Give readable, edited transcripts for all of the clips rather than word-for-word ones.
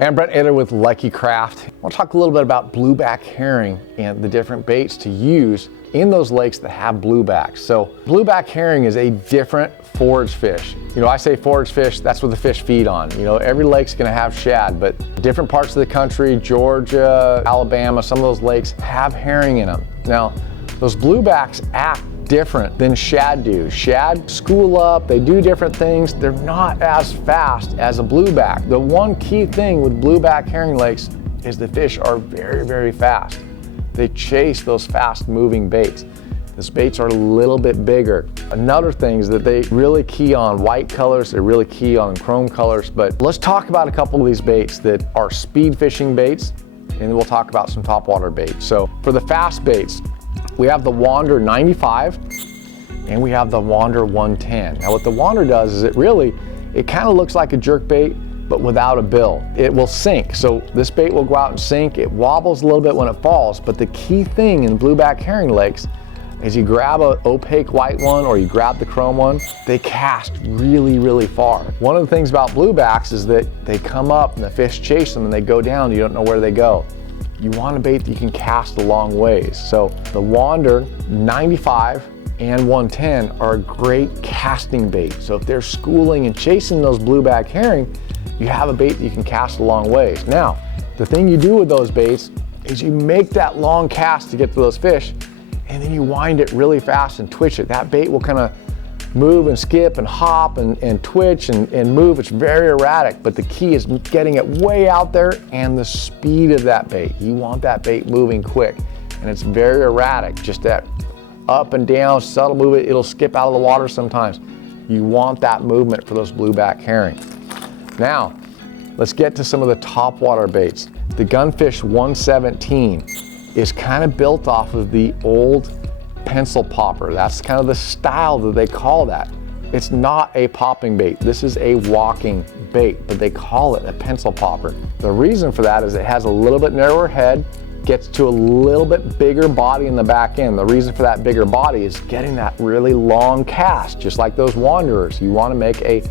I'm Brent Ayler with Lucky Craft. I want to talk a little bit about blueback herring and the different baits to use in those lakes that have bluebacks. So blueback herring is a different forage fish. You know, I say forage fish, that's what the fish feed on. You know, every lake's gonna have shad, but different parts of the country, Georgia, Alabama, some of those lakes have herring in them. Now, those bluebacks act different than shad do. Shad school up, they do different things. They're not as fast as a blueback. The one key thing with blueback herring lakes is the fish are very, very fast. They chase those fast moving baits. Those baits are a little bit bigger. Another thing is that they really key on white colors, they really key on chrome colors, but let's talk about a couple of these baits that are speed fishing baits, and then we'll talk about some topwater baits. So for the fast baits, we have the Wander 95 and we have the Wander 110. Now what the Wander does is it kind of looks like a jerk bait, but without a bill. It will sink. So this bait will go out and sink. It wobbles a little bit when it falls, but the key thing in blueback herring lakes is you grab an opaque white one or you grab the chrome one, they cast really, really far. One of the things about bluebacks is that they come up and the fish chase them and they go down, you don't know where they go. You want a bait that you can cast a long ways. So the Wander 95 and 110 are a great casting bait. So if they're schooling and chasing those blueback herring, you have a bait that you can cast a long ways. Now, the thing you do with those baits is you make that long cast to get to those fish, and then you wind it really fast and twitch it. That bait will kind of move and skip and hop and twitch and move. It's very erratic, but the key is getting it way out there and the speed of that bait. You want that bait moving quick, and it's very erratic, just that up and down, subtle movement. It'll skip out of the water sometimes. You want that movement for those blueback herring. Now, let's get to some of the topwater baits. The Gunfish 117 is kind of built off of the old pencil popper. That's kind of the style that they call that. It's not a popping bait. This is a walking bait, but they call it a pencil popper. The reason for that is it has a little bit narrower head, gets to a little bit bigger body in the back end. The reason for that bigger body is getting that really long cast, just like those Wanderers. You want to make a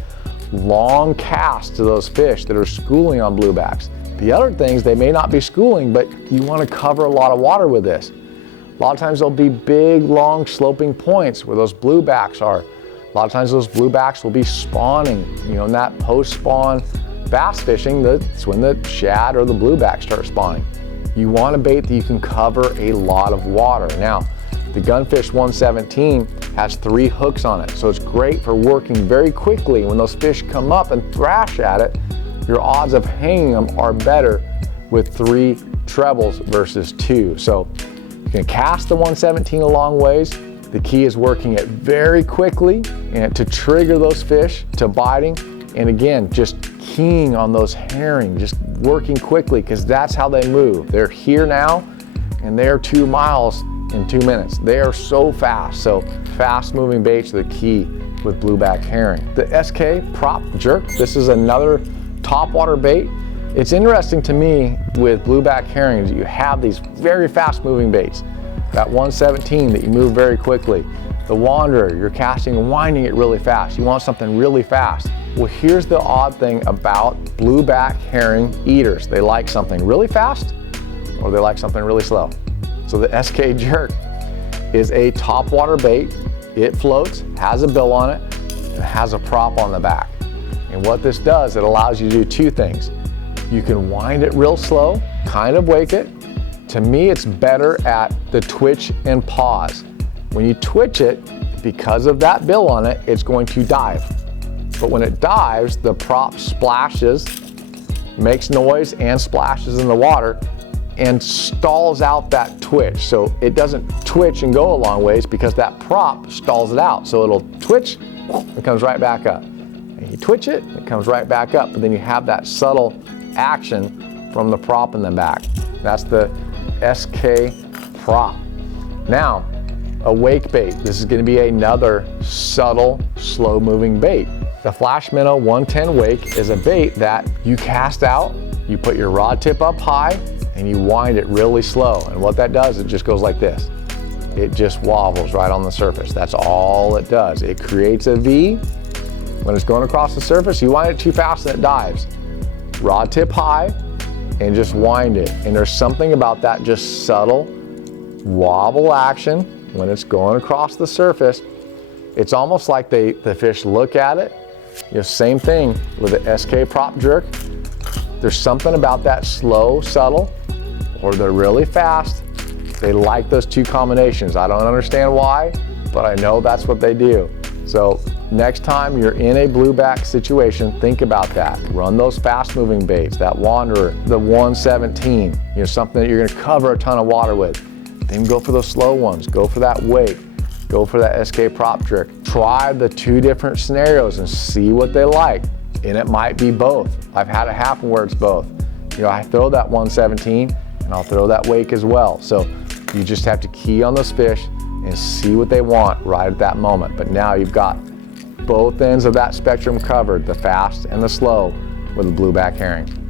long cast to those fish that are schooling on bluebacks. The other things, they may not be schooling, but you want to cover a lot of water with this. A lot of times there'll be big, long, sloping points where those bluebacks are. A lot of times those bluebacks will be spawning. You know, in that post-spawn bass fishing, that's when the shad or the blueback start spawning. You want a bait that you can cover a lot of water. Now, the Gunfish 117 has 3 hooks on it, so it's great for working very quickly. When those fish come up and thrash at it, your odds of hanging them are better with 3 trebles versus 2. So you can cast the 117 a long ways. The key is working it very quickly and to trigger those fish to biting. And again, just keying on those herring, just working quickly, because that's how they move. They're here now and they're 2 miles in 2 minutes. They are so fast. So fast moving baits are the key with blueback herring. The SK prop jerk, this is another topwater bait. It's interesting to me with blueback herrings, you have these very fast moving baits. That 117 that you move very quickly. The Wanderer, you're casting and winding it really fast. You want something really fast. Well, here's the odd thing about blueback herring eaters. They like something really fast or they like something really slow. So the SK jerk is a topwater bait. It floats, has a bill on it, and has a prop on the back. And what this does, it allows you to do 2 things. You can wind it real slow, kind of wake it. To me, it's better at the twitch and pause. When you twitch it, because of that bill on it, it's going to dive. But when it dives, the prop splashes, makes noise and splashes in the water, and stalls out that twitch. So it doesn't twitch and go a long ways because that prop stalls it out. So it'll twitch and comes right back up. And you twitch it, it comes right back up, but then you have that subtle action from the prop in the back. That's the SK prop. Now, a wake bait. This is going to be another subtle, slow-moving bait. The Flash Minnow 110 wake is a bait that you cast out, you put your rod tip up high, and you wind it really slow. And what that does, it just goes like this. It just wobbles right on the surface. That's all it does. It creates a V. When it's going across the surface, you wind it too fast and it dives. rod tip high, and just wind it. And there's something about that just subtle wobble action when it's going across the surface. It's almost like the fish look at it. You know, same thing with the SK prop jerk. There's something about that slow, subtle, or they're really fast. They like those two combinations. I don't understand why, but I know that's what they do. So next time you're in a blueback situation, think about that. Run those fast moving baits, that Wanderer, the 117, you know, something that you're gonna cover a ton of water with. Then go for those slow ones, go for that wake, go for that SK prop trick. Try the two different scenarios and see what they like. And it might be both. I've had it happen where it's both. You know, I throw that 117 and I'll throw that wake as well. So you just have to key on those fish and see what they want right at that moment. But now you've got both ends of that spectrum covered, the fast and the slow, with a blueback herring.